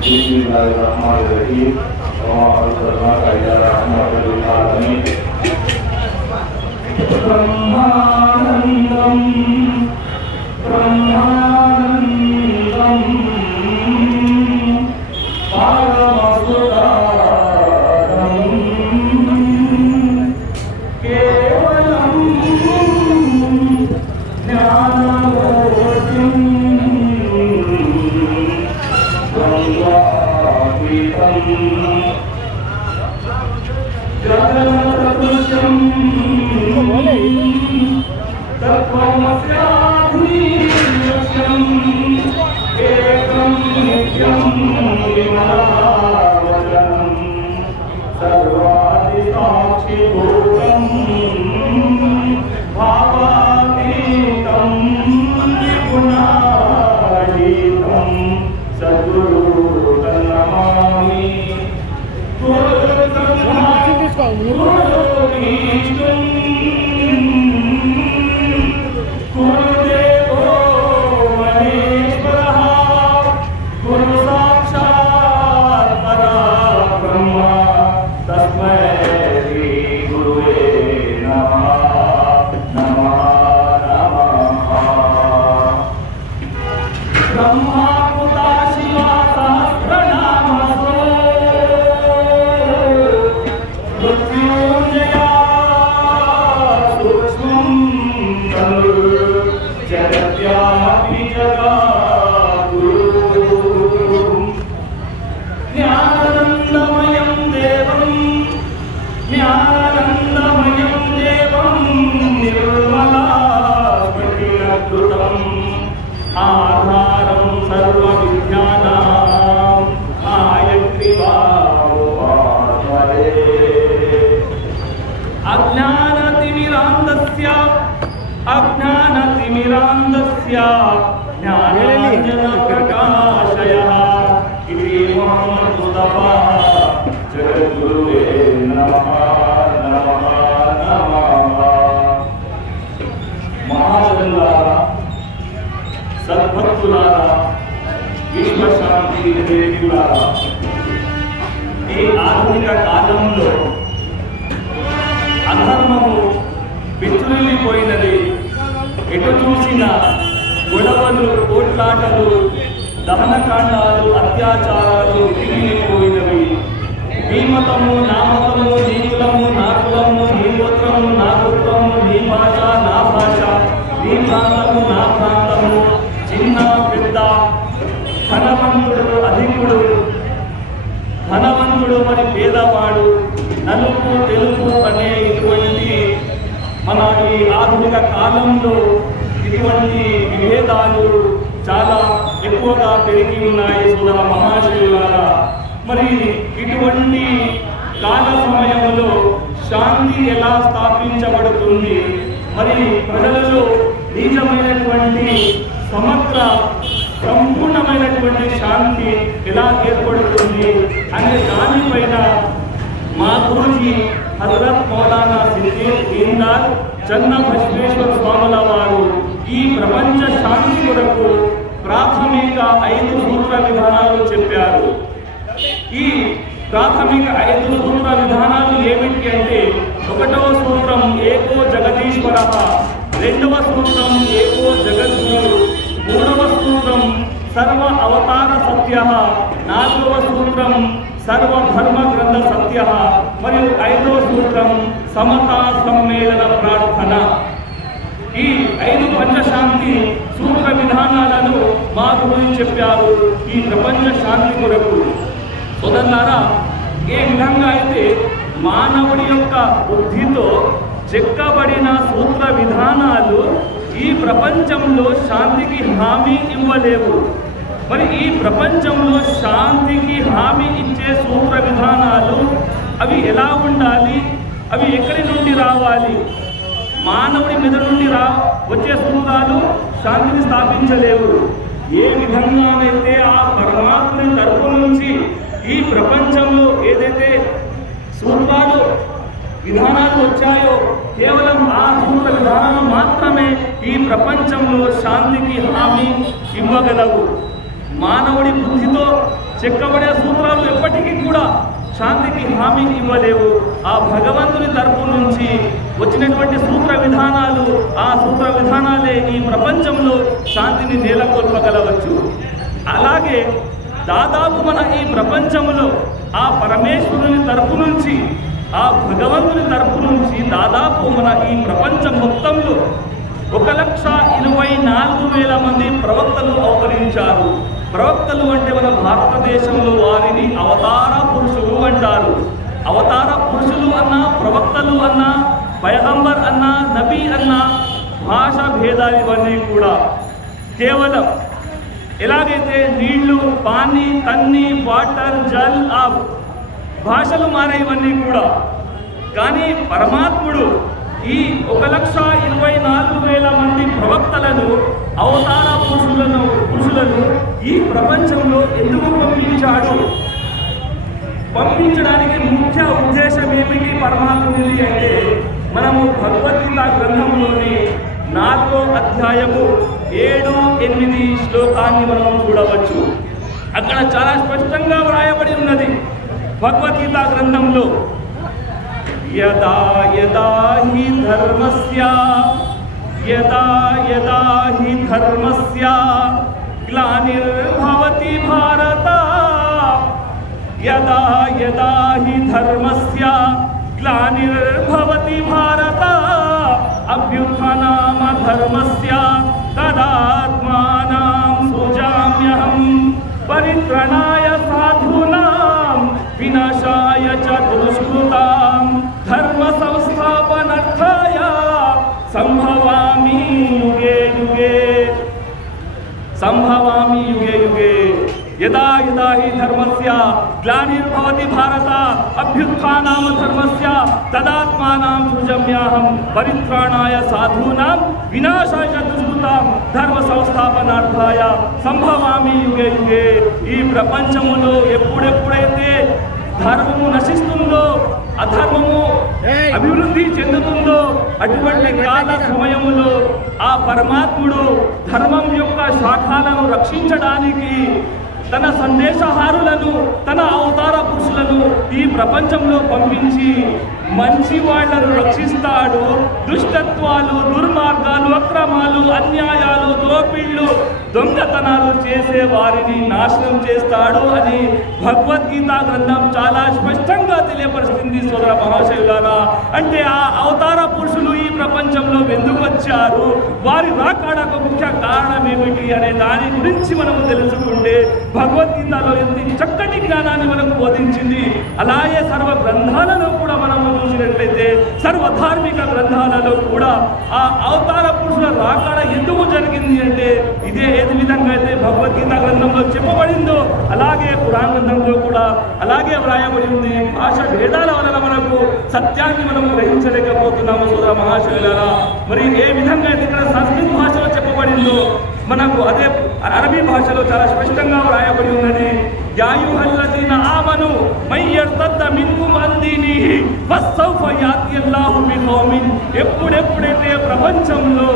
बिस्मिल्लाहिर्रहमानिर्रहीम वमा अर्सलनाका इल्ला रहमतल लिल आलमीन। ब्रह्मानंदम ब्रह्मानंदम परमसुधारम केवलम ज्ञानमूर्तिम ब्रह्मातीतं जगन्नाथं तत्त्वमस्याधीशम् एकं नित्यं विमलावदनं सर्वादिसाक्षिभूतं भावातीतं गुणातीतं सद्गुरुं नमामि। आधारं सर्वविद्यानां आयत्रिवावपादये अज्ञानतिमिरान्धस्य ज्ञानाञ्जनप्रकाशयः इति मुहम्मद मुस्तफा जगद्गुरुवे नमः नमः नमः। महाजनुलारा, సద్భక్తులారా, విశ్వశాంతి ప్రేమికులారా, ఈ ఆధునిక కాలంలో అధర్మము విచ్చురిల్లిపోయినది. ఎటు చూసిన గొడవలు, కోట్లాటలు, దహనకాండాలు, అత్యాచారాలు మిగిలిపోయినవి. నీ మతము నా మతము, నీ కులము నా కులము, నీ గోత్రము నా గోత్రము, నీ భాష నా భాష, నీ ప్రాంతము నా ప్రాంతము, చిన్న పెద్ద, ధనవంతుడు అధికుడు, ధనవంతుడు మరి పేదవాడు, నలుపు తెలుపు అనే ఇటువంటి మన ఈ ఆధునిక కాలంలో ఇటువంటి విభేదాలు చాలా ఎక్కువగా పెరిగి ఉన్నాయి. సోదర మహాశయులారా, మరి ఇటువంటి కాల సమయంలో శాంతి ఎలా స్థాపించబడుతుంది, మరి ప్రజలలో నిజమైనటువంటి సమగ్ర సంపూర్ణమైనటువంటి శాంతి ఎలా ఏర్పడుతుంది అనే దానిపైన మా గురుజీ హజరత్ మౌలానా సిద్దిక్ దీన్దార్ చన్న బసవేశ్వర స్వాముల వారు ఈ ప్రపంచ శాంతి కొరకు ప్రాథమిక 5 సూత్ర విధానాలు చెప్పారు. ఈ ప్రాథమిక 5 సూత్ర విధానాలు ఏమిటి అంటే, 1వ సూత్రం ఏకో జగదీశ్వర, 2వ సూత్రం ఏకో జగద్గురు, 3వ సూత్రం సర్వ అవతార సత్య, 4వ సూత్రం సర్వధర్మ గ్రంథ సత్య, మరియు 5వ సూత్రం సమతా సమ్మేళన ప్రార్థన. ఈ 5 పంచశాంతి సూత్ర విధానాలను మా గురించి చెప్పారు ఈ ప్రపంచ శాంతి కొరకు. సోదరులారా, ఏ విధంగా అయితే మానవుడి యొక్క బుద్ధితో చెక్కబడిన సూత్ర విధానాలు ఈ ప్రపంచంలో శాంతికి హామీ ఇవ్వలేవు. మరి ఈ ప్రపంచంలో శాంతికి హామీ ఇచ్చే సూత్ర విధానాలు అవి ఎలా ఉండాలి, అవి ఎక్కడి నుండి రావాలి? మానవుడి మీద నుండి వచ్చే సూత్రాలు శాంతిని స్థాపించలేవు. ఏ విధంగానైతే ఆ పరమాత్ముని తరపు నుంచి ఈ ప్రపంచంలో ఏదైతే సూత్రాలు విధానాలు వచ్చాయో కేవలం ఆ సూత్ర విధానాలు మాత్రమే ఈ ప్రపంచంలో శాంతికి హామీ ఇవ్వగలవు. మానవుడి బుద్ధితో చెక్కబడే సూత్రాలు ఎప్పటికీ కూడా శాంతికి హామీ ఇవ్వలేవు. ఆ భగవంతుని తరపు నుంచి వచ్చినటువంటి సూత్ర విధానాలు, ఆ సూత్ర విధానాలే ఈ ప్రపంచంలో శాంతిని నెలకొల్పగలవచ్చు. అలాగే దాదాపు మన ఈ ప్రపంచంలో ఆ పరమేశ్వరుని తరపు నుంచి, ఆ భగవంతుని తరపు నుంచి దాదాపు మన ఈ ప్రపంచం మొత్తంలో 1,24,000 మంది ప్రవక్తలు అవతరించారు. ప్రవక్తలు అంటే మన భారతదేశంలో వారిని అవతార పురుషులు అంటారు. అవతార పురుషులు అన్నా, ప్రవక్తలు అన్నా, పైగంబర్ అన్నా, నబీ అన్నా భాషా భేదాలు ఇవన్నీ కూడా కేవలం ఎలాగైతే నీళ్లు, పానీ, తన్ని, వాటర్, జల్, ఆబ్ భాషలు మారేవన్నీ కూడా. కానీ పరమాత్ముడు ఈ 1,24,000 మంది ప్రవక్తలను, అవతార పురుషులను ఈ ప్రపంచంలో ఎందుకు పంపించాడు? పంపించడానికి ముఖ్య ఉద్దేశం ఏమిటి పరమాత్ముడి అంటే, మనము భగవద్గీత గ్రంథంలోని 4వ అధ్యాయము 7-8 శ్లోకాన్ని మనం చూడవచ్చు. అక్కడ చాలా స్పష్టంగా వ్రాయబడి ఉన్నది భగవద్గీత గ్రంథంలో, యదా యదా హి ధర్మస్య గ్లానిర్భవతి భారత, యదా యదా హి ధర్మస్య గ్లానిర్భవతి భారత అభ్యుత్థానామ ధర్మస్య తదాత్మానాం సృజామ్యహం పరిత్రణాయ సాధూనాం వినాశాయ చ దుష్కృతాం ధర్మ సంస్థాపనార్థాయ సంభవామి యుగే యుగే యదా యదా హి ధర్మస్య గ్లానిర్భవతి భారత అభ్యుత్థానామ ధర్మస్య తదాత్మానాం సృజామ్యహం పరిత్రాణాయ సాధూనాం వినాశాయ చ దుష్కృతాం ధర్మ సంస్థాపనార్థాయ సంభవామి యుగే. ఈ ప్రపంచములో ఎప్పుడెప్పుడైతే ధర్మము నశిస్తుందో, అధర్మము అభివృద్ధి చెందుతుందో, అటువంటి కాల సమయములో ఆ పరమాత్ముడు ధర్మం యొక్క శాఖలను రక్షించడానికి తన సందేశహారులను, తన అవతార పురుషులను ఈ ప్రపంచంలో పంపించి మంచి వాళ్లను రక్షిస్తాడు. దుష్టత్వాలు, దుర్మార్గాలు, అక్రమాలు, అన్యాయాలు, దోపిళ్ళు, దొంగతనాలు చేసే వారిని నాశనం చేస్తాడు అని భగవద్గీత గ్రంథం చాలా స్పష్టంగా తెలియపరుస్తుంది. సోదర మహాశయులారా, అంటే ఆ అవతార పురుషులు ఈ ప్రపంచంలో ఎందుకు వచ్చారు, వారి రాకడకు ముఖ్య కారణం ఏమిటి అనే దాని గురించి మనము తెలుసుకుంటే భగవద్గీతలో ఎంత చక్కటి జ్ఞానాన్ని మనకు బోధించింది. అలాగే సర్వ గ్రంథాలలో కూడా మనము చూసినట్లయితే, సర్వధార్మిక గ్రంథాలలో కూడా ఆ అవతార పురుషుల రాకడ ఎందుకు జరిగింది అంటే, ఇదే ఏది విధంగా అయితే భగవద్గీత గ్రంథంలో చెప్పబడిందో అలాగే పురాణ గ్రంథంలో కూడా అలాగే వ్రాయబడి ఉంది. భాష భేదాల వలన మనకు సత్యాన్ని మనం గ్రహించలేకపోతున్నాము. సోదర మహాశయులారా, మరి ఏ విధంగా అయితే ఇక్కడ సంస్కృత భాషలో చెప్పబడిందో మనకు అదే అరబీ భాషలో చాలా స్పష్టంగా వ్రాయబడి ఉన్నది. యాయుహల్లదీన ఆమను మయ్యర్తద్ద మిన్కుమ్ అన్ దీనిహి ఫస్సౌఫ యాతియల్లాహు బిఖౌమిన్. ఎప్పుడెప్పుడైతే ప్రపంచంలో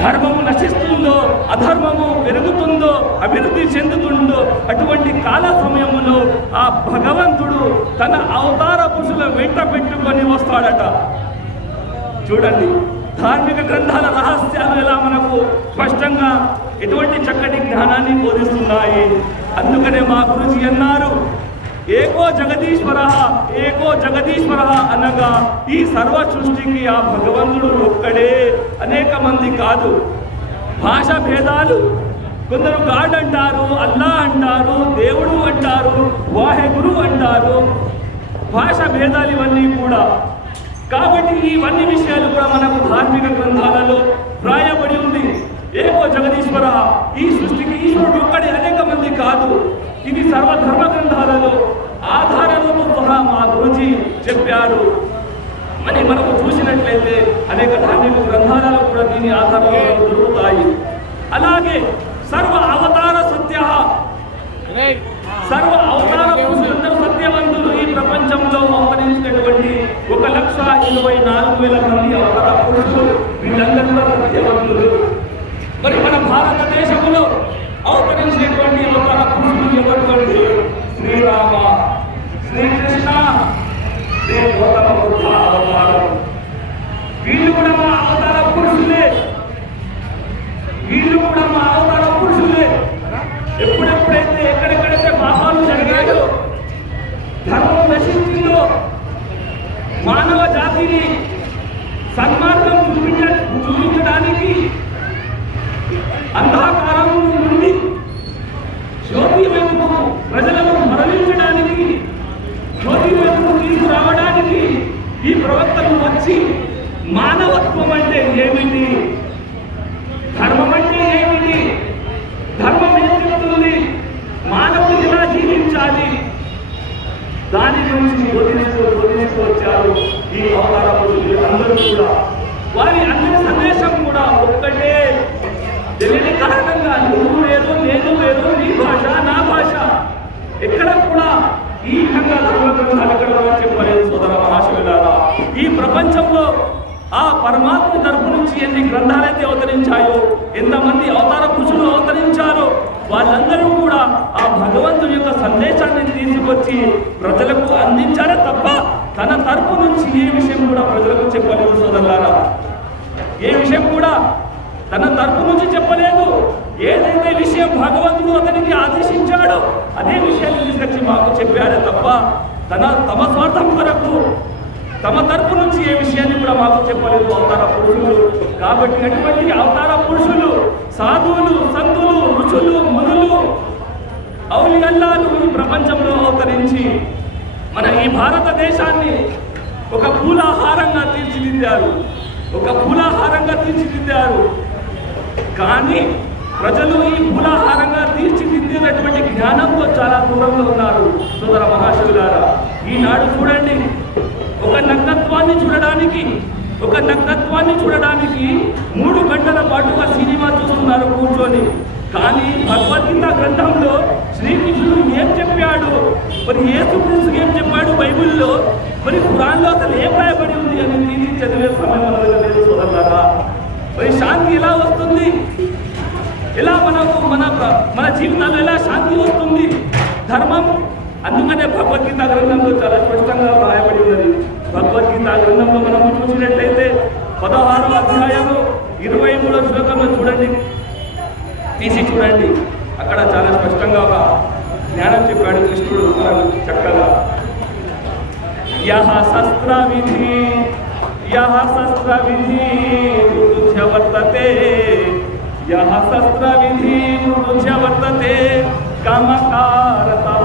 ధర్మము నశిస్తుందో, అధర్మము పెరుగుతుందో, అభివృద్ధి చెందుతుందో, అటువంటి కాల సమయంలో ఆ భగవంతుడు తన అవతార పురుషుల వెంట పెట్టుకొని వస్తాడట. చూడండి, ధార్మిక గ్రంథాల రహస్యాలు ఎలా మనకు స్పష్టంగా ఎటువంటి చక్కటి జ్ఞానాన్ని బోధిస్తున్నాయి. అందుకనే మా గురుజీ అన్నారు, ఏకో జగదీశ్వర అనగా ఈ సర్వ సృష్టికి ఆ భగవంతుడు ఒక్కడే, అనేక మంది కాదు. భాష భేదాలు, కొందరు గాడ్ అంటారు, అల్లా అంటారు, దేవుడు అంటారు, వాహెగురు అంటారు. భాష భేదాలు ఇవన్నీ కూడా. కాబట్టి ఇవన్నీ విషయాలు కూడా మనకు ధార్మిక గ్రంథాలలో వ్రాయబడి ఉంది. ఏకో జగదీశ్వర, ఈ సృష్టికి ఈశ్వరుడు ఒక్కడే, అనేక మంది కాదు. ఇది సర్వధర్మ గ్రంథాలలో ఆధారాలతో సహా మా గురుజీ చెప్పారు. మరి మనకు చూసినట్లయితే అనేక ధార్మిక గ్రంథాలలో కూడా దీని ఆధారాలు దొరుకుతాయి. అలాగే సర్వ అవతార పురుషులందరూ సత్యవంతులు. ఈ ప్రపంచంలో అవతరించినటువంటి 1,24,000 మంది అవతార పురుషులు, వీళ్ళందరూ సత్యవంతులు. మరి మన భారతదేశంలో అవతరించినటువంటి అవతార పురుషులు ఎవరు అంటే శ్రీరామ, శ్రీకృష్ణ, శ్రీ గౌతమ బుద్ధ అవతారం. వీళ్ళు కూడా మా అవతార పురుషులే, వీళ్ళు కూడా మా అవతార పురుషులే. ఎప్పుడెప్పుడైతే ఎక్కడెక్కడైతే పాపాలు జరిగాయో, ధర్మం నశించిందో, మానవ జాతిని సన్మార్గం చూపించడానికి అంధకారం నుండి జ్యోతి వైపుకు ప్రజలను మరలించడానికి, జ్యోతి వైపుకు తీసుకురావడానికి ఈ ప్రవక్తలు వచ్చి మానవత్వం అంటే ఏమిటి, ధర్మం అంటే ఏమిటి, ధర్మం ఏం చెప్తుంది, మానవుడు ఎలా జీవించాలి, దాని గురించి బోధిస్తూ వచ్చారు ఈ అవతార పురుషులు అందరూ కూడా. వారి అందరి సందేశం కూడా ఒక్కటే, తెలియని కారణంగా నువ్వు వేరు నేను వేరు, నీ భాష నా భాష, ఎక్కడ కూడా ఈ విధంగా ధర్మగ్రంథాలు ఎక్కడ చెప్పలేదు సోదర మహాశివులారా. ఈ ప్రపంచంలో ఆ పరమాత్మ తరపు నుంచి ఎన్ని గ్రంథాలైతే అవతరించాయో, ఎంతమంది అవతార పురుషులు అవతరించారో, వాళ్ళందరూ కూడా ఆ భగవంతుని యొక్క సందేశాన్ని తీసుకొచ్చి ప్రజలకు అందించారే తప్ప తన తరపు నుంచి ఏ విషయం కూడా ప్రజలకు చెప్పలేదు సోదరులారా. ఏ విషయం కూడా తన తరపు నుంచి చెప్పలేదు. ఏదైతే విషయం భగవంతుడు అతనికి ఆదేశించాడో అదే విషయాన్ని తీసుకొచ్చి మాకు చెప్పారే తప్ప తమ స్వార్థం కొరకు తమ తరపు నుంచి ఏ విషయాన్ని కూడా మాకు చెప్పలేదు అవతార పురుషులు. కాబట్టి అటువంటి అవతార పురుషులు, సాధువులు, సంతులు, ఋషులు, మునులు, ఔలియల్లాలు ఈ ప్రపంచంలో అవతరించి మన ఈ భారతదేశాన్ని ఒక పూలాహారంగా తీర్చిదిద్దారు, ఒక పూలాహారంగా తీర్చిదిద్దారు. కానీ ప్రజలు ఈ పూలాహారంగా తీర్చిదిద్దినటువంటి జ్ఞానంతో చాలా దూరంలో ఉన్నారు సోదర మహాశివులారా. ఈనాడు చూడండి, ఒక నగ్నత్వాన్ని చూడడానికి 3 గంటల పాటుగా సినిమా చూస్తున్నారు కూర్చొని. కానీ భగవద్గీత గ్రంథంలో శ్రీకృష్ణుడు ఏం చెప్పాడు, మరి యేసుక్రీస్తు ఏం చెప్పాడు బైబిల్లో, మరి ఖురాన్లో అసలు ఏం రాయబడి ఉంది అని తీసి చదివే సమయం లేదు సోదరులారా. మరి శాంతి ఎలా వస్తుంది, ఎలా మన జీవితాల్లో ఎలా శాంతి వస్తుంది, ధర్మం? అందుకనే భగవద్గీత గ్రంథంలో చాలా స్పష్టంగా రాయబడి ఉన్నది. భగవద్గీత గ్రంథంలో మనము చూసినట్లయితే 16వ అధ్యాయము 23వ శ్లోకంలో చూడండి, తీసి చూడండి. అక్కడ చాలా స్పష్టంగా ఒక జ్ఞానం చెప్పాడు కృష్ణుడు మనకు చక్కగా. యహ శస్త్ర విధి మృదుచ వర్తతే, యహ శస్త్ర విధి మృదుచ వర్తతే, కామకారతః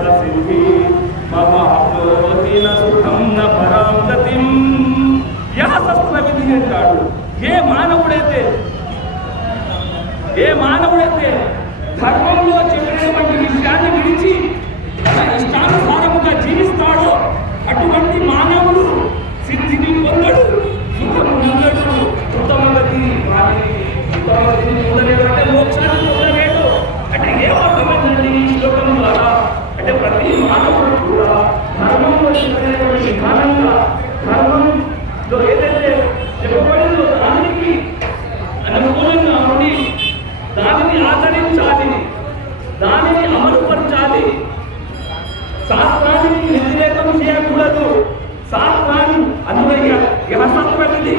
న సిద్ధి మమ అప్నోతి న సుఖం న పరాం గతిం. యహ శస్త్ర విధి అంటాడు. ఏ మానవుడైతే ధర్మంలో చెప్పినటువంటి విషయాన్ని విడిచి తన ఇష్టానుసారముగా జీవిస్తాడో అటువంటి మానవుడు సిద్ధిని పొందడు, సుఖము పొందడు, ఉత్తమగతిని పొందలేడు, మోక్షాన్ని పొందలేడు. అంటే ఏమర్థమైందండి ఈ శ్లోకం ద్వారా? అంటే ప్రతి మానవుడు కూడా ధర్మంలో చెప్పినటువంటి కారణంగా, ధర్మంలో ఏదైతే చెప్పబడిందో దానికి అనుకూలంగా ఉండి దానిని ఆచరించాలి, దానిని అమలుపరచాలి, శాస్త్రాన్ని వ్యతిరేకం చేయకూడదు. శాస్త్రాన్ని అనువయ్య సత్వవిధి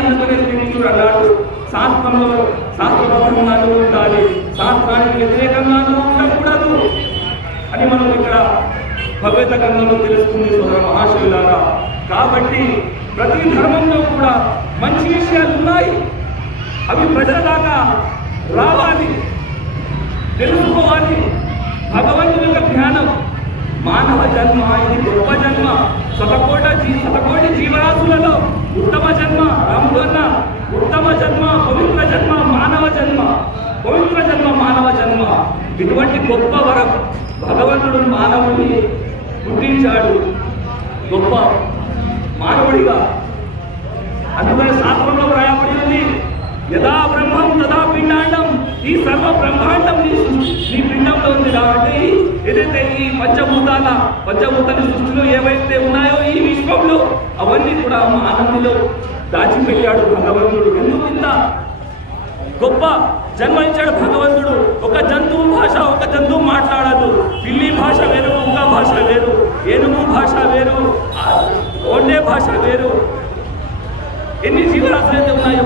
అందుకనే శ్రీకృష్ణుడు అన్నాడు, శాస్త్రబద్ధంగానూ ఉండాలి, శాస్త్రానికి వ్యతిరేకంగానూ ఉండకూడదు అని మనం ఇక్కడ భగవత గ్రంథంలో తెలుస్తుంది సోదర మహాశివులారా. కాబట్టి ప్రతి ధర్మంలో కూడా మంచి విషయాలు ఉన్నాయి, అవి ప్రజల దాకా రావాలి, తెలుసుకోవాలి. భగవంతుని యొక్క జ్ఞానం, మానవ జన్మ ఇది గొప్ప జన్మ. శతకోటి జీవరాశులలో ఉత్తమ జన్మ, రాముడు అన్న ఉత్తమ జన్మ, పవిత్ర జన్మ, మానవ జన్మ, పవిత్ర జన్మ, మానవ జన్మ. ఇటువంటి గొప్ప వరం భగవంతుడు మానవుడిని పుట్టించాడు గొప్ప మానవుడిగా. అందుకని శాస్త్రంలో రాయబడి ఉంది, యదా బ్రహ్మం తదా పిండాండం. ఈ సర్వ బ్రహ్మాండం నీ పిండంలో ఉంది. కాబట్టి ఏదైతే ఈ పంచభూతాల సృష్టిలో ఏవైతే ఉన్నాయో ఈ విశ్వంలో అవన్నీ కూడా మానవునిలో దాచిపెట్టాడు భగవంతుడు. ఎందుకు ఇంత గొప్ప జన్మనిచ్చాడు భగవంతుడు. ఒక జంతువు భాష, ఒక జంతువు మాట్లాడదు. పిల్లి భాష వేరు, కుక్క భాష వేరు, ఏనుగు భాష వేరు, ఒండే భాష వేరు. ఎన్ని జీవరాశులు అయితే ఉన్నాయో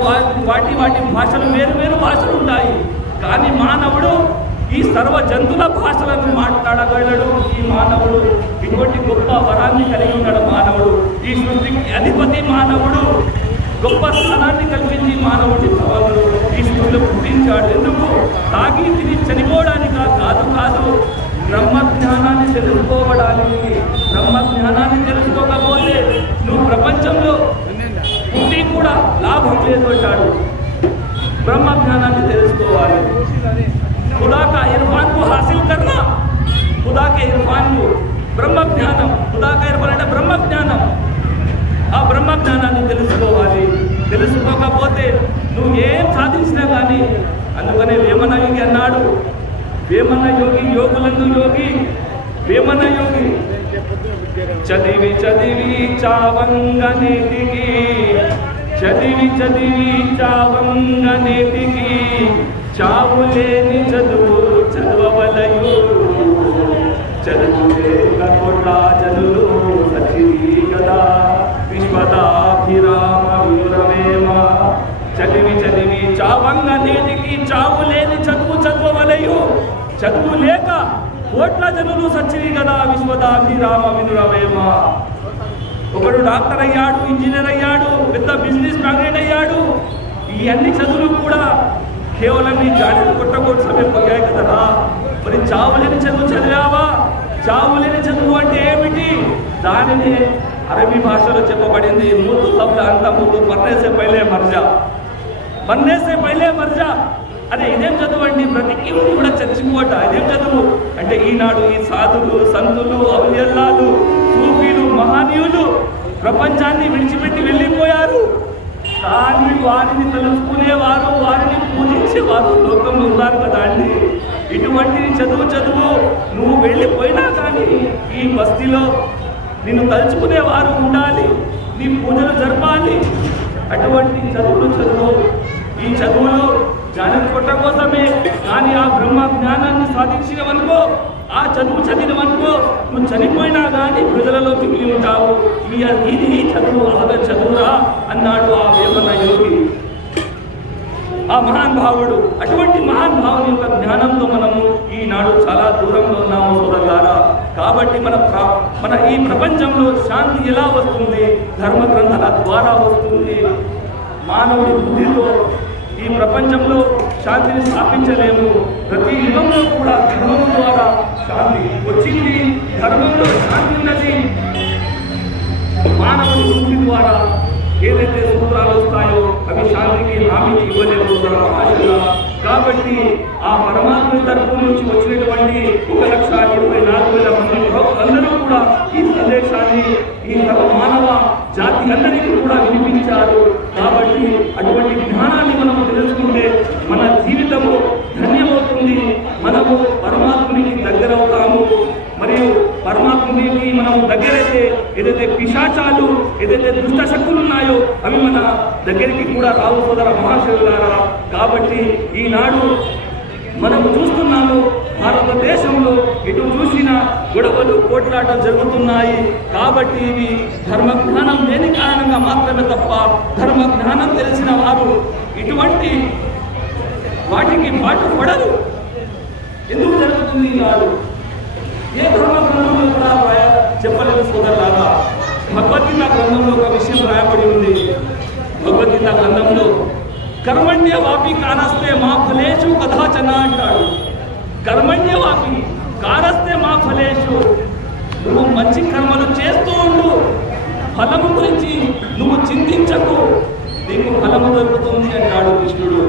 వాటి వాటి భాషలు వేరు వేరు భాషలు ఉంటాయి. కానీ మానవుడు ఈ సర్వ జంతువుల భాషలను మాట్లాడగలడు. ఈ మానవుడు ఇటువంటి గొప్ప వరాన్ని కలిగి ఉన్నాడు. మానవుడు ఈ సృష్టికి అధిపతి. మానవుడు గొప్ప స్థానాన్ని కల్పించి మానవుడి సవాళ్ళు ఈ సృష్టిలో పుట్టించాడు. ఎందుకు? తాగి తిని చనిపోవడానికా? కాదు కాదు, బ్రహ్మజ్ఞానాన్ని తెలుసుకోవడానికి. బ్రహ్మజ్ఞానాన్ని తెలుసుకోకపోతే నువ్వు ప్రపంచంలో పుట్టి కూడా లాభం లేదు అంటాడు. బ్రహ్మజ్ఞానాన్ని తెలుసుకోవాలి. खुदा का इरफान को हासिल करना, खुदा के इरफान को ब्रह्म ज्ञानम, खुदा का इरफान అంటే బ్రహ్మ జ్ఞానం. ఆ బ్రహ్మ జ్ఞానాన్ని తెలుసుకోవాలి. తెలుసుకోకపోతే నువ్వు ఏం సాధించినా కానీ. అందుకనే వేమన యోగి అన్నాడు, వేమన యోగి యోగులందు యోగి, వేమన యోగి చదివి చదివి చావంగనేటికి, చదివి చదివి చావంగనేటికి, చావులేని చదువు చదవవలయు, చదువులేక కొట్రాజనులు సచివి కదా విశ్వదాభిరామ వినురవేమ. చదివి చదివి చావంగనేటికి, చావులేని చదువు చదవవలయు, చదువు లేక కోట్ల జనులు సచ్చిరి కదా విశ్వదాభిరామ వినురవేమ. ఒకడు డాక్టర్ అయ్యాడు, ఇంజనీర్ అయ్యాడు, పెద్ద బిజినెస్ మ్యాగ్నెట్ అయ్యాడు. ఈ అన్ని చదువులు కూడా కేవలం నీ జాతిని కొట్టకోసమే పోయాయి కదరా. మరి చావులేని చదువు చదివావా? చావులేని చదువు అంటే ఏమిటి? దానిని అరబీ భాషలో చెప్పబడింది, ముద్దు సబ్ల అంత ముద్దు మర్నేసే పైలే మర్జా, మర్నేసే పైలే మర్జా. అరే ఇదేం చదువు అండి? ప్రతి కూడా చచ్చిపోట. ఇదేం చదువు అంటే ఈనాడు ఈ సాధులు, సంతులు, ఔలియల్లాలు, సూఫీలు, మహానీయులు ప్రపంచాన్ని విడిచిపెట్టి వెళ్ళిపోయారు. కానీ వారిని తెలుసుకునేవారు, వారిని పూజించేవారు లోకంలో ఉన్నారు కదా అండి. ఇటువంటి చదువు నువ్వు వెళ్ళిపోయినా కానీ ఈ బస్తీలో నిన్ను తలుచుకునేవారు ఉండాలి, నీ పూజలు జరపాలి. అటువంటి చదువు ఈ చదువులు జ్ఞానం కొట్ట కోసమే. కానీ ఆ బ్రహ్మ జ్ఞానాన్ని సాధించినవనుకో, ఆ చదువు చదివినవనుకో, నువ్వు చనిపోయినా కానీ ప్రజలలో మిగిలి ఉంటావు. ఇది చదువు అసలు చదువురా అన్నాడు ఆ వేమన యోగి, ఆ మహానుభావుడు. అటువంటి మహానుభావుని యొక్క జ్ఞానంతో మనము ఈనాడు చాలా దూరంలో ఉన్నాము సోదరులారా. కాబట్టి మన ఈ ప్రపంచంలో శాంతి ఎలా వస్తుంది? ధర్మ గ్రంథాల ద్వారా వస్తుంది. మానవుడి బుద్ధితో ఈ ప్రపంచంలో శాంతిని స్థాపించలేము. ప్రతి యుగంలో కూడా ధర్మం ద్వారా శాంతి వచ్చింది. ధర్మంలో శాంతి ఉన్నది. మానవుని బుద్ధి ద్వారా ఏదైతే సూత్రాలు వస్తాయో అవి శాంతికి హామీ ఇవ్వలేవు. కాబట్టి ఆ పరమాత్మ తరపు నుంచి వచ్చినటువంటి 1,74,000 మంది అందరూ కూడా ఈ సందేశాన్ని ఈ మానవ జాతి అందరికీ కూడా వినిపించారు. కాబట్టి అటువంటి జ్ఞానాన్ని మనం తెలుసుకుంటే మన జీవితము ధన్యమవుతుంది. మనము పరమాత్మునికి దగ్గర అవుతాము. మరియు పరమాత్మునికి మనం దగ్గరైతే ఏదైతే పిశాచాలు, ఏదైతే దుష్ట శక్తులు ఉన్నాయో అవి మన దగ్గరికి కూడా రావు సోదర మహాశివులారా. కాబట్టి ఈనాడు మనము చూస్తున్నాము భారతదేశంలో ఎటు చూసినా గొడవలు, కోట్లాటలు జరుగుతున్నాయి. కాబట్టి ఇవి ధర్మజ్ఞానం లేని కారణంగా మాత్రమే తప్ప ధర్మజ్ఞానం తెలిసిన వారు ఇటువంటి వాటికి పాటు పడరు. ఎందుకు జరుగుతుంది ఈనాడు? ఏ ధర్మ గ్రంథంలో కూడా చెప్పలేదు సోదరులారా. భగవద్గీత గ్రంథంలో ఒక విషయం రాయబడి ఉంది. భగవద్గీత గ్రంథంలో కర్మణ్యవాపి కారస్తే మా ఫలేషు కదాచన అంటాడు. కర్మణ్యవాపి కారస్తే మా ఫలేషు, నువ్వు మంచి కర్మలు చేస్తూ ఉండు, ఫలము గురించి నువ్వు చింతించకు, నీకు ఫలము దొరుకుతుంది అంటాడు కృష్ణుడు.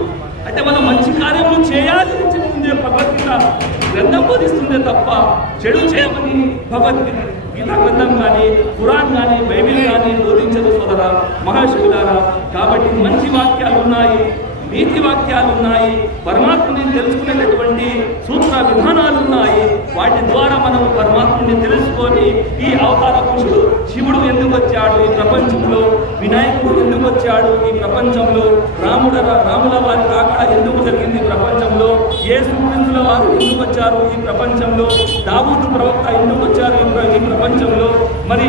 అంటే మనం మంచి కార్యములు చేయాలి అని చెప్తుంది భగవద్గీత గ్రంథం బోధిస్తుంది తప్ప చెడు చేయమని భగవద్గీత గ్రంథం కానీ, ఖురాన్ కానీ, బైబిల్ కానీ బోధించదు సోదర మహాశివులారా. కాబట్టి మంచి వాక్యాలు ఉన్నాయి. నీతి వాక్యాలు ఉన్నాయి, పరమాత్మని తెలుసుకునేటటువంటి సూత్ర విధానాలు ఉన్నాయి. వాటి ద్వారా మనం పరమాత్మని తెలుసుకొని ఈ అవతార పురుషుడు శివుడు ఎందుకు వచ్చాడు ఈ ప్రపంచంలో, వినాయకుడు ఎందుకు వచ్చాడు ఈ ప్రపంచంలో, రాముల వారి రాకడ ఎందుకు జరిగింది ప్రపంచంలో, యేసుక్రీస్తుల వారు ఎందుకు వచ్చారు ఈ ప్రపంచంలో, దావూదు ప్రవక్త ఎందుకు వచ్చారు ఈ ప్రపంచంలో, మరి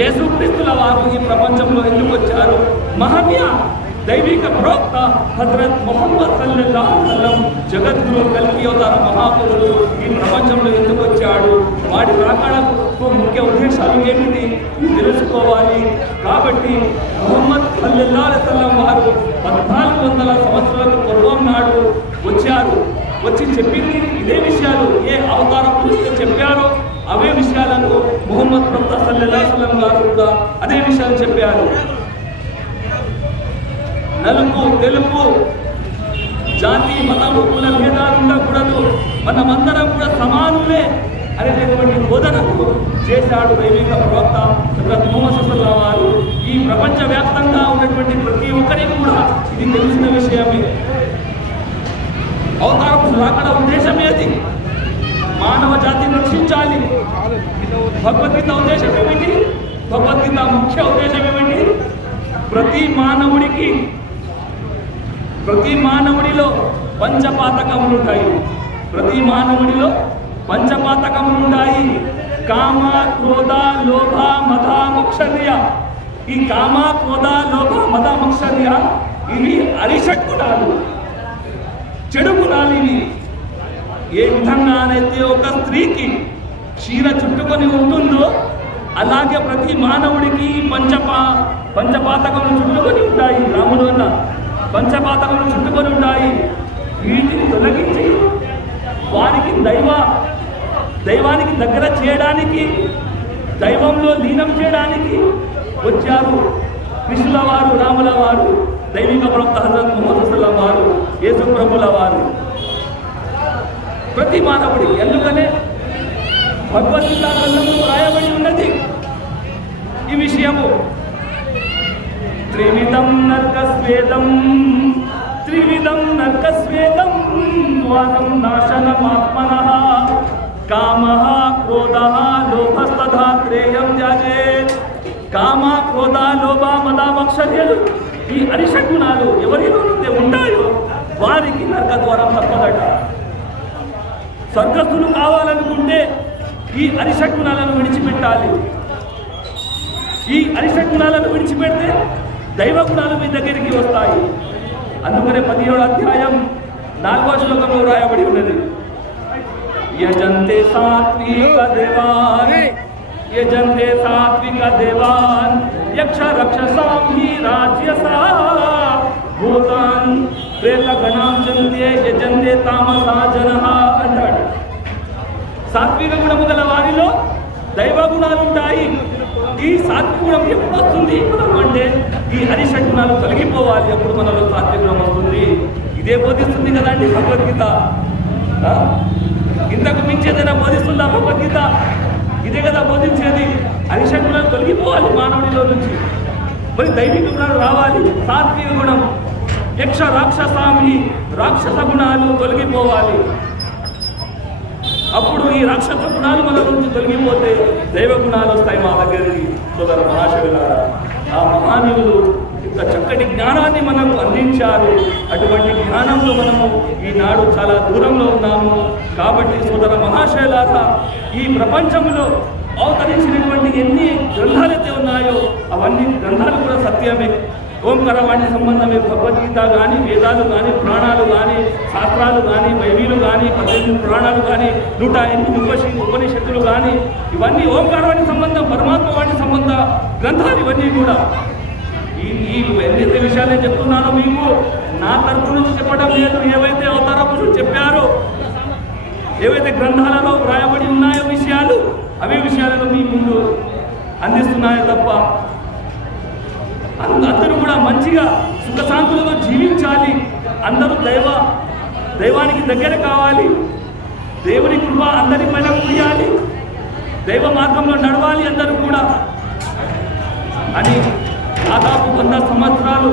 యేసుక్రీస్తుల వారు ఈ ప్రపంచంలో ఎందుకు వచ్చారు, మహనీయ దైవిక ప్రవక్త హజరత్ ముహమ్మద్ సల్లల్లాహు అలైహి వసల్లం జగద్గురు కల్కి అవతార మహాపురుషుడు ఈ ప్రపంచంలో ఎందుకు వచ్చాడు, వాడి రాకడకు ముఖ్య ఉద్దేశాలు ఏమిటి తెలుసుకోవాలి. కాబట్టి ముహమ్మద్ సల్లల్లాహు అలైహి వసల్లం వారు 1400 సంవత్సరాల పూర్వం నాడు వచ్చారు. వచ్చి చెప్పింది ఇదే విషయాలు, ఏ అవతార పురుషుడు చెప్పారో అవే విషయాలను ముహమ్మద్ ప్రవక్త సల్లల్లాహు అలైహి వసల్లం గారు కూడా అదే విషయాలు చెప్పారు. నలుపు తెలుపు జాతి మతము కుల భేదాలు ఉండకూడదు, మనమందరం కూడా సమానులే అనేటటువంటి బోధనకు చేశాడు దైవిక ప్రవక్త హజరత్ ముహమ్మద్ సల్లల్లాహు అలైహి వసల్లం వారు. ఈ ప్రపంచవ్యాప్తంగా ఉన్నటువంటి ప్రతి ఒక్కరికి కూడా ఇది తెలిసిన విషయమే. అవతారం రాకడ ఉద్దేశం ఏది? మానవ జాతిని రక్షించాలి. భగవద్గీత ఉద్దేశం ఏమిటి? భగవద్గీత ముఖ్య ఉద్దేశం ఏమిటి? ప్రతి మానవుడిలో పంచపాతకములు ఉంటాయి. ప్రతి మానవుడిలో పంచపాతకములు ఉంటాయి. కామ, క్రోధ, లోభ, మద, మోక్షర్య. ఈ కామ, క్రోధ, లోభ, మద, మోక్షర్య ఇవి అరిషట్ గుణాలు, చెడు గుణాలు. ఇవి ఏ విధంగానైతే ఒక స్త్రీకి చీర చుట్టుకొని ఉంటుందో అలాగే ప్రతి మానవుడికి పంచపాతకములు చుట్టుకొని ఉంటాయి. రాముడు అన్న పంచపాతకములు చుట్టుకొని ఉంటాయి. వీటిని తొలగించి వారికి దైవానికి దగ్గర చేయడానికి, దైవంలో లీనం చేయడానికి వచ్చారు కృష్ణుల వారు, రాముల వారు, దైవిక ప్రవక్త హజరత్ ముహమ్మద్ సల్లల్లాహు అలైహి వసల్లం వారు, యేసు ప్రభుల వారు. ప్రతి మానవుడి ఎందుకనే భగవద్గీత గ్రంథంలో రాయబడి ఉన్నది ఈ విషయము. త్రివిధం నర్కస్వేదం ద్వారం నాశనమాత్మనః కామః క్రోధః లోభస్తథా త్రేయం త్యజేత్. కామ, క్రోధ, లోభ, మద, మోక్షర్యలు ఈ అరిషడ్ గుణాలు ఎవరిలో ఉంటాయో వారికి నరక ద్వారం తప్పదట. స్వర్గస్థులు కావాలనుకుంటే ఈ అరిషడ్ గుణాలను విడిచిపెట్టాలి. ఈ అరిషడ్ గుణాలను విడిచిపెడితే దైవ గుణాలు మీ దగ్గరికి వస్తాయి. అందుకనే 17వ అధ్యాయం 4వ శ్లోకంలో రాయబడి ఉన్నది, యజంతే సాత్విక దేవాన్ యక్ష రక్షసాం హి రాజ్యసా భూతాన్ ప్రేత గణాం యజంతే తామసా జనః అంటాడు. సాత్విక గుణము గల వారిలో దైవ గుణాలు ఉంటాయి. ఈ సాత్విక గుణం ఎప్పుడు వస్తుంది అంటే ఈ అరిషడ్ గుణాలు తొలగిపోవాలి, అప్పుడు మనలో సాత్విక గుణం వస్తుంది. ఇదే బోధిస్తుంది కదండి భగవద్గీత. ఇంతకు మించి ఏదైనా బోధిస్తుందా భగవద్గీత? ఇదే కదా బోధించేది. అరిషడ్ గుణాలు తొలగిపోవాలి మానవుడిలో నుంచి, మరి దైవిక గుణాలు రావాలి. సాత్విక గుణం, యక్ష రాక్షసామి రాక్షస గుణాలు తొలగిపోవాలి. అప్పుడు ఈ రాక్షస గుణాలు మన నుంచి తొలగిపోతే దైవ గుణాలు వస్తాయి మా దగ్గరికి. సోదర మహాశివులారా, ఆ మహానీయులు ఇంత చక్కటి జ్ఞానాన్ని మనకు అందించారు. అటువంటి జ్ఞానంలో మనము ఈనాడు చాలా దూరంలో ఉన్నాము. కాబట్టి సోదర మహాశయులారా, ఈ ప్రపంచంలో అవతరించినటువంటి ఎన్ని గ్రంథాలైతే ఉన్నాయో అవన్నీ గ్రంథాలు కూడా సత్యమే. ఓంకారవాణి సంబంధమే. భగవద్గీత కానీ, వేదాలు కానీ, పురాణాలు కానీ, శాస్త్రాలు కానీ, బైబిలు కానీ, 18 పురాణాలు కానీ, 108 ఉపనిషత్తులు కానీ, ఇవన్నీ ఓంకారవాణి సంబంధం, పరమాత్మవాణి సంబంధ గ్రంథాలు. ఇవన్నీ కూడా ఈ ఎన్నైతే విషయాలు నేను చెప్తున్నానో మీకు నా తరపు నుంచి చెప్పడం లేదు. ఏవైతే అవతార పురుషులు చెప్పారో, ఏవైతే గ్రంథాలలో వ్రాయబడి ఉన్నాయో విషయాలు, అవే విషయాలను మీ ముందు అందిస్తున్నాయో తప్ప అందరూ కూడా మంచిగా సుఖశాంతులతో జీవించాలి. అందరూ దైవానికి దగ్గర కావాలి. దేవుని కృప అందరి పైన కురియాలి. దైవ మార్గంలో నడవాలి అందరూ కూడా అని దాదాపు 100 సంవత్సరాలు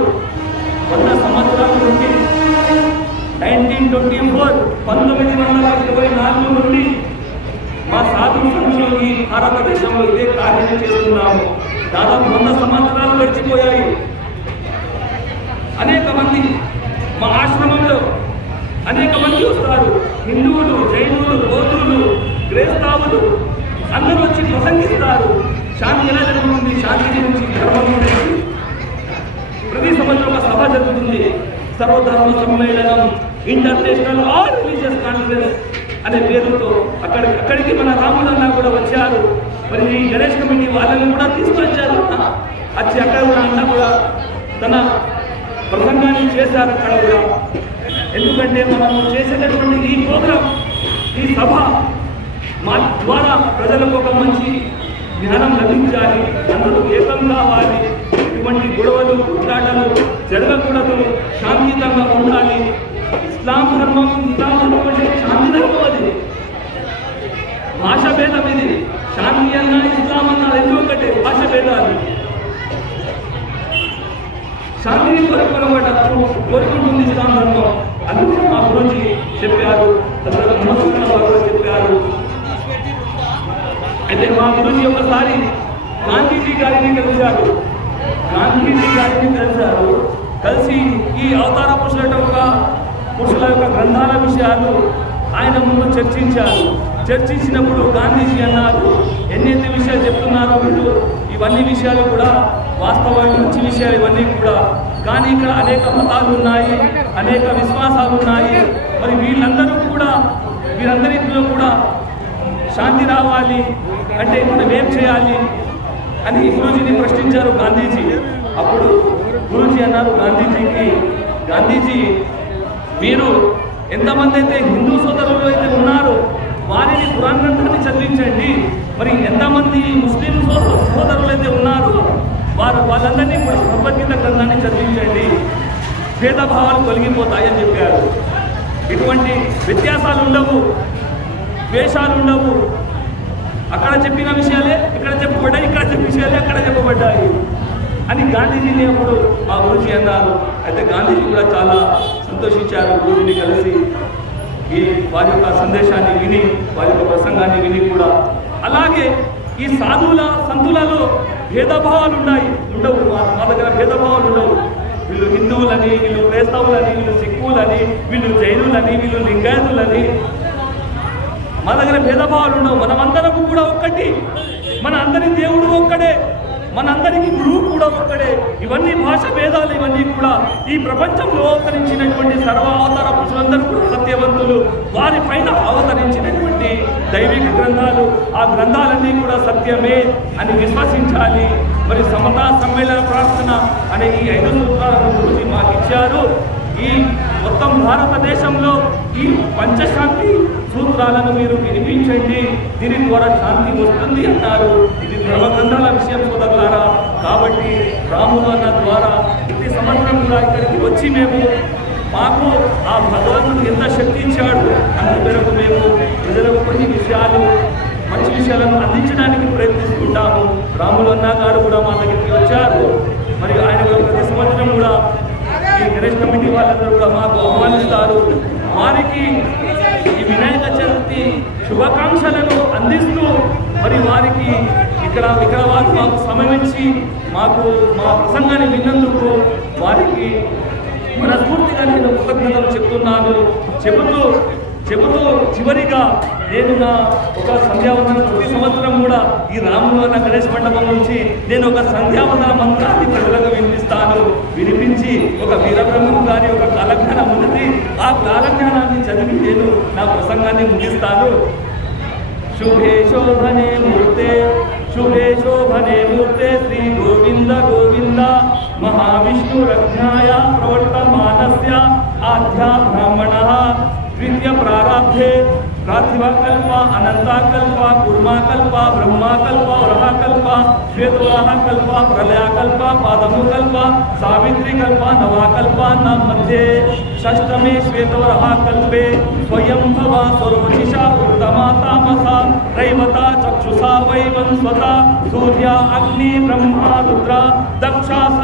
100 సంవత్సరాల నుండి 1924 నుండి మా సాధు సంఘులు ఈ భారతదేశంలో ఇదే కార్యం చేస్తున్నాము. దాదాపు 100 సంవత్సరాలు గడిచిపోయాయి. అనేక మంది మా ఆశ్రమంలో అనేక మంది వస్తారు. హిందువులు, జైనులు, బౌద్ధులు, క్రైస్తవులు అందరూ వచ్చి ప్రసంగిస్తారు. శాంతి ఎలా జరుగుతుంది, శాంతి గురించి, ధర్మం గురించి. ప్రతి సంవత్సరం ఒక సభ జరుగుతుంది. సర్వధర్మ సమ్మేళనం, ఇంటర్నేషనల్ ఆల్ రిలీజియస్ కాన్ఫరెన్స్ అనే పేరుతో అక్కడికి మన రాములన్న కూడా వచ్చారు. మరి ఈ గణేష్ కమిటీ వాళ్ళని కూడా తీసుకొచ్చారు. వచ్చి అక్కడ కూడా అన్న కూడా తన ప్రసంగాన్ని చేశారు అక్కడ కూడా. ఎందుకంటే మనం చేసేటటువంటి ఈ ప్రోగ్రాం, ఈ సభ మా ద్వారా ప్రజలకు ఒక మంచి జ్ఞానం లభించాలి, అందరూ ఏకం కావాలి, ఇటువంటి గొడవలు కొట్లాటలు జరగకూడదు, శాంతియుతంగా ఉండాలి. ఇస్లాం ధర్మం అంటే శాంతి ధర్మం. అది భాష భేదం. ఇది శాంతి అన్నా ఇస్లాం అన్నా రెండు ఒకటే, భాష భేదాలు. శాంతిని కోరుకుంటుంది ఇస్లాం ధర్మం. అందుకే మా గురించి చెప్పారు, వారు చెప్పారు. అయితే మా గురించి ఒకసారి గాంధీజీ గారిని కలిశారు. కలిసి ఈ అవతార పురుషుల యొక్క గ్రంథాల విషయాలు ఆయన ముందు చర్చించినప్పుడు గాంధీజీ అన్నారు, ఎన్నైతే విషయాలు చెప్తున్నారో వీళ్ళు ఇవన్నీ విషయాలు కూడా వాస్తవానికి మంచి విషయాలు ఇవన్నీ కూడా. కానీ ఇక్కడ అనేక మతాలు ఉన్నాయి, అనేక విశ్వాసాలు ఉన్నాయి. మరి వీరందరిలో కూడా శాంతి రావాలి అంటే మనం ఏం చేయాలి అని గురూజీని ప్రశ్నించారు గాంధీజీ. అప్పుడు గురూజీ అన్నారు గాంధీజీ మీరు ఎంతమంది అయితే హిందూ సోదరులు అయితే ఉన్నారో వారిని ఖురాన్ గ్రంథాన్ని చదివించండి. మరి ఎంతమంది ముస్లిం సోదరులు అయితే ఉన్నారో వాళ్ళందరినీ కూడా భగవద్గీత గ్రంథాన్ని చదివించండి. భేదభావాలు తొలగిపోతాయని చెప్పారు. ఇటువంటి వ్యత్యాసాలు ఉండవు, ద్వేషాలు ఉండవు. అక్కడ చెప్పిన విషయాలే ఇక్కడ చెప్పబడ్డాయి, ఇక్కడ చెప్పిన విషయాలే అక్కడ చెప్పబడ్డాయి అని గాంధీజీని అప్పుడు మా గురూజీ అన్నారు. అయితే గాంధీజీ కూడా చాలా సంతోషించారు గురూజీని కలిసి, ఈ వారి యొక్క సందేశాన్ని విని, వారి యొక్క ప్రసంగాన్ని విని కూడా. అలాగే ఈ సంతులలో భేదభావాలు ఉండవు. మా దగ్గర భేదభావాలు ఉండవు. వీళ్ళు హిందువులని, వీళ్ళు క్రైస్తవులని, వీళ్ళు సిక్కులని, వీళ్ళు జైనులని, వీళ్ళు లింగాయతులని. మా దగ్గర భేదభావాలు ఉండవు. మనమందరం కూడా ఒక్కటి, మన అందరి దేవుడు ఒక్కడే, మనందరికీ గురువు కూడా ఒక్కడే. ఇవన్నీ భాష భేదాలు, ఇవన్నీ కూడా ఈ ప్రపంచంలో అవతరించినటువంటి సర్వ అవతార పురుషులందరూ కూడా సత్యవంతులు. వారి పైన అవతరించినటువంటి దైవిక గ్రంథాలు, ఆ గ్రంథాలన్నీ కూడా సత్యమే అని విశ్వసించాలి. మరి సమతా సమ్మేళన ప్రార్థన అనే ఈ 5 సూత్రాలను గురించి మాకు ఇచ్చారు. ఈ మొత్తం భారతదేశంలో ఈ పంచశాంతి సూత్రాలను మీరు వినిపించండి, దీని ద్వారా శాంతి వస్తుంది అన్నారు. ఇది ధర్మగ్రంథాల విషయం సోదరులారా. కాబట్టి రాములు అన్న ద్వారా ప్రతి సంవత్సరం కూడా ఇక్కడికి వచ్చి మాకు ఆ భగవంతుడు ఎంత శక్తి ఇచ్చాడు అందుకు మేము ప్రజలకు కొన్ని విషయాలు, మంచి విషయాలను అందించడానికి ప్రయత్నిస్తుంటాము. రాములు అన్న గారు కూడా మా దగ్గరికి వచ్చారు. మరి ఆయన ప్రతి సంవత్సరం కూడా ఈ గణేష్ కమిటీ వాళ్ళందరూ కూడా మాకు ఆహ్వానిస్తారు. వారికి ఈ వినాయక చవితి శుభాకాంక్షలను అందిస్తూ మరి వారికి ఇక్కడ వారు మాకు సమయం ఇచ్చి మాకు మా ప్రసంగాన్ని విన్నందుకు వారికి మనస్ఫూర్తిగా నేను కృతజ్ఞతలు చెప్తున్నాను. చెబుతూ చివరిగా నేను నా ఒక సంధ్యావందన ప్రతి సంవత్సరం కూడా ఈ రాములు అన్న గణేష్ మండపం నుంచి నేను ఒక సంధ్యావందన మంత్రాన్ని ప్రజలకు వినిపించి ఒక వీరబ్రహ్మం గారి ఒక కాలజ్ఞానం ఉన్నది. ఆ కాలజ్ఞానాన్ని చదివి నేను నా ప్రసంగాన్ని ముగిస్తాను. శుభే శోభనే మూర్తే శ్రీ గోవింద గోవింద మహావిష్ణురజ్ఞాయ ప్రవర్తమానస్య ఆధ్యా బ్రాహ్మణః ద్వితీయ ప్రారబ్ధే पार्थिवकल्प अनंताकल्प कूर्माकल्प ब्रह्माकल्प वराहकल्प श्वेतवाहकल्प प्रलयकल्प पादमुकल्प सावित्रीकल्प नवाकल्पानां मध्ये षष्ठमे श्वेतवराहकल्पे स्वयंभव सर्वशिषा उत्तमा तामसा रैवता चक्षुषा वैवस्वता सूर्या अग्नि ब्रह्मा रुद्रा दक्षास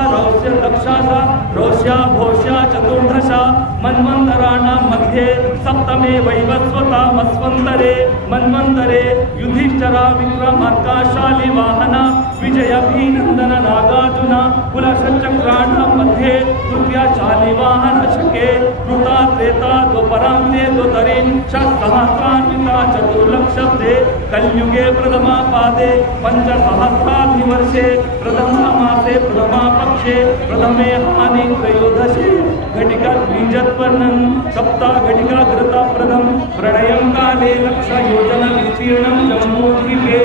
रौस्या भोष्या चतुर्दशा मन्वन्तराणां मध्ये सप्तमे वैवस्वता मस्वन्तरे मन्वन्तरे युधिष्ठिरा विक्रमार्काशाली वाहन विजयाभिनन्दन नागार्जुन कुलशचक्राणां मध्ये तृतीयाशाली वाहन शके कृता त्रेता द्वपरान्ते द्वतरीं सहस्रान्विता चतुर्लक्षब्दे कलियुगे प्रथमा पादे पंचसहस्राधिवर्षे प्रथमा मासे प्रथमा पक्षे प्रथमे हानि त्रयोदशे घटिका द्विजत्वर्णं सप्ता घटिका घृता प्रथम प्रणयं काले लक्ष योजना विस्तीर्णं जम्बूद्वीपे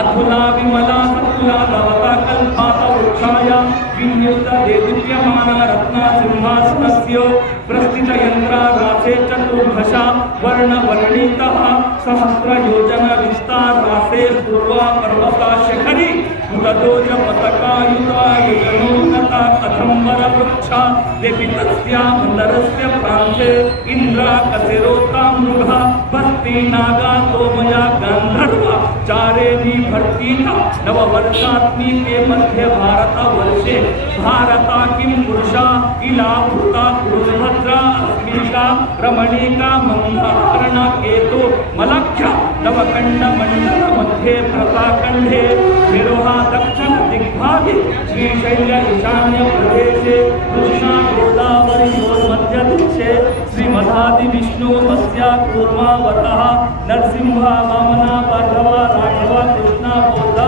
अधुना विमला सत्कुला भवता कल्पात वृक्षाया विन्युक्त देदीप्यमाना रत्ना सिंहासनस्य प्रस्थित यंत्रा रासे चतुर्दशा वर्णवर्णितः सहस्र योजना विस्तार रासे पूर्वा पर्वता शिखरी तदोज पतकायुता युगनोन्नता कथंबर वृक्षा देपितस्या मंदरस्य प्रान्ते इंद्रा कसेरोता मृगा भक्ति नागा तोमया गंधर्वा चारेणी भर्तीता नववर्षात्मिके मध्य भारत वर्षे भारता किं पुरुषा इला भूता पुरुषभद्रा अस्मिका रमणीका मंदारणा केतु मलक्ष्य नवकंड मंडल मध्ये प्रताखंडे विरोहा दक्षिण दिग्भागे श्रीशैल ईशान्य प्रदेशे कृष्णा गोदावरी मध्य दिशे श्रीमदादि विष्णु मत्स्य कूर्मावतः नरसिंह वामना भार्गवा राघव कृष्णा बौद्ध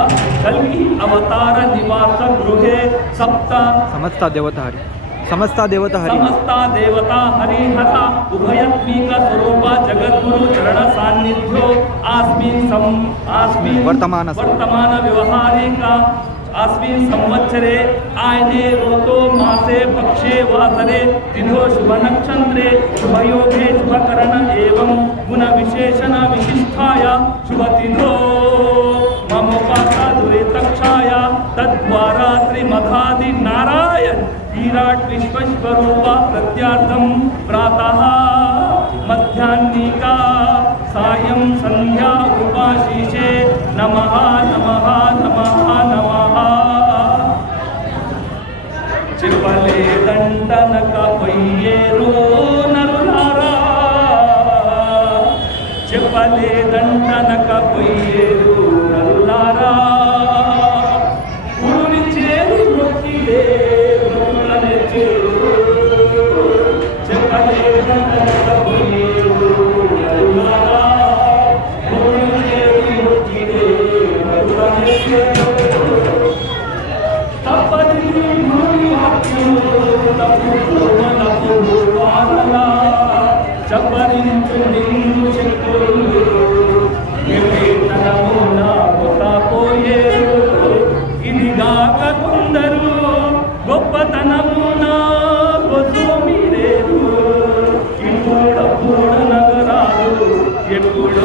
कल्कि अवतार निवास गृहे सप्त समस्ता देवता हरिहता उभयत्मिक स्वरूप जगद्गुरु चरण सान्निध्यो आस्मिन् वर्तमान व्यवहारिका अस्मिन् संवत्सरे आयने ऋतो मासे पक्षे वासरे तिथो शुभ नक्षत्रे शुभयोगे शुभकरण एवं गुण विशेषण विशिष्टाय शुभतिथो ममोपासा दुरितक्षाय तद्वारा श्रीमदादि नारायण विराट विश्वस्वरूप प्रत्यार्थं प्रातः मध्याह्निका सायं संध्या उपाशीषे नमः नमः नमः नमः चिपले दंडनक पय्येरो नरुलारा चिपले दंडनक पय्येरो नरुलारा गुरुनि चेरि मृत्तिले मृत्युलने चेरो चिपले दंडनक पय्येरो नरुलारा गुरुनि चेरि मृत्तिले मृत्युलने चेरो ఇదిగాక కొందరు గొప్పతనమున మీరేరు ఇప్పుడు నగరాలు ఎప్పుడు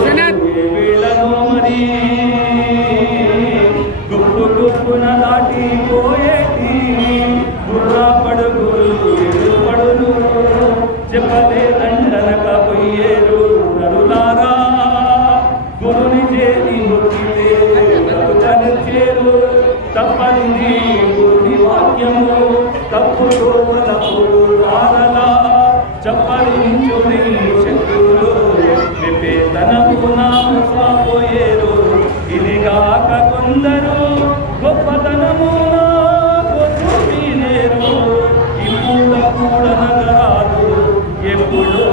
వీళ్ళను మరి గుప్పు గుప్పున దాటిపోయేటి గుర్రా పడుగులు పడును చెప్పలే దండనక పోయేరు నరులారా గురుని చేరి ముక్కితే చేరు తప్పనిది గురుని వాక్యము తప్పు తప్పు వారలా చెప్పరించుని శక్తులు విపేతనము నామపోయేరు ఇదిగాక కొందరు గొప్పతనమున లేరు ఇప్పుడు కూడా నగరాలు ఎప్పుడో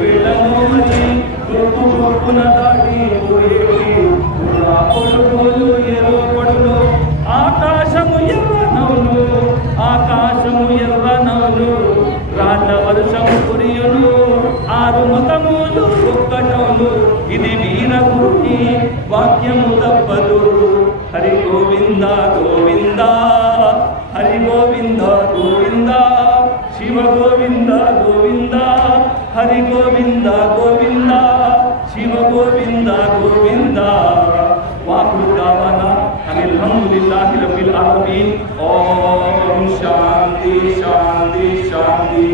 వీళ్ళను మరి గుప్పున దాటిపోయేటి పొడుగులు ఎరుపడును ఆకాశము ఎర్రనవును రాళ్ళ వర్షం కురియును ఆరు మతములు ఒక్కటవును ఇది వీరగుని వాక్యము తప్పదు హరి గోవింద గోవింద హరి గోవింద గోవింద శివ గోవింద గోవింద హరి గోవింద గోవింద శాంతి శాంతి.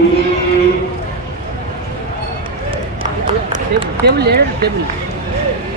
టేబుల్